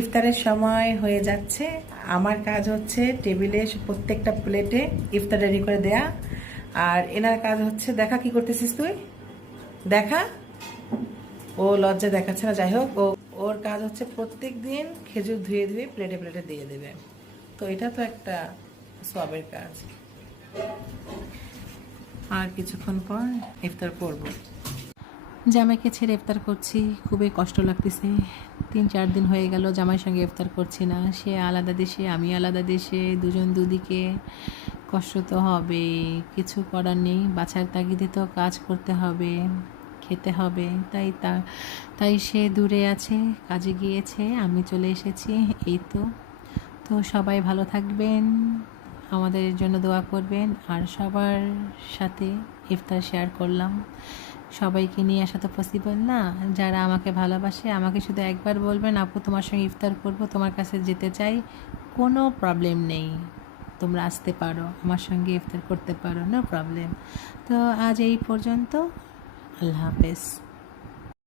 ইফতারের সময় হয়ে যাচ্ছে। আমার কাজ হচ্ছে টেবিলে প্রত্যেকটা প্লেটে ইফতার রেডি করে দেয়া, আর এনার কাজ হচ্ছে দেখা কি করতেছিস তুই, দেখা। ও লজ্জা দেখাচ্ছে না, যাই হোক, ওর কাজ হচ্ছে প্রত্যেক দিন খেজুর ধুয়ে ধুয়ে প্লেটে প্লেটে দিয়ে দেবে। তো এটা তো একটা সবের কাজ। আর কিছুক্ষণ পর ইফতার করব। জামাইকে ছেড়ে ইফতার করছি, খুবই কষ্ট লাগতেছে। 3-4 দিন হয়ে গেল জামাইয়ের সঙ্গে ইফতার করছি না। সে আলাদা দেশে, আমি আলাদা দেশে, দুজন দুদিকে। কষ্ট তো হবে, কিছু করার নেই। বাছার তাগিদে তো কাজ করতে হবে, খেতে হবে। তাই সে দূরে আছে, কাজে গিয়েছে, আমি চলে এসেছি। এই তো। তো সবাই ভালো থাকবেন, আমাদের জন্য দোয়া করবেন। আর সবার সাথে ইফতার শেয়ার করলাম। সবাইকে নিয়ে আসা তো পসিবল না। যারা আমাকে ভালোবাসে আমাকে শুধু একবার বলবেন, আপু তোমার সঙ্গে ইফতার করব, তোমার কাছে যেতে চাই, কোনো প্রবলেম নেই, তোমরা আসতে পারো, আমার সঙ্গে ইফতার করতে পারো, নো প্রবলেম। তো আজ এই পর্যন্ত। আল্লাহ হাফেজ।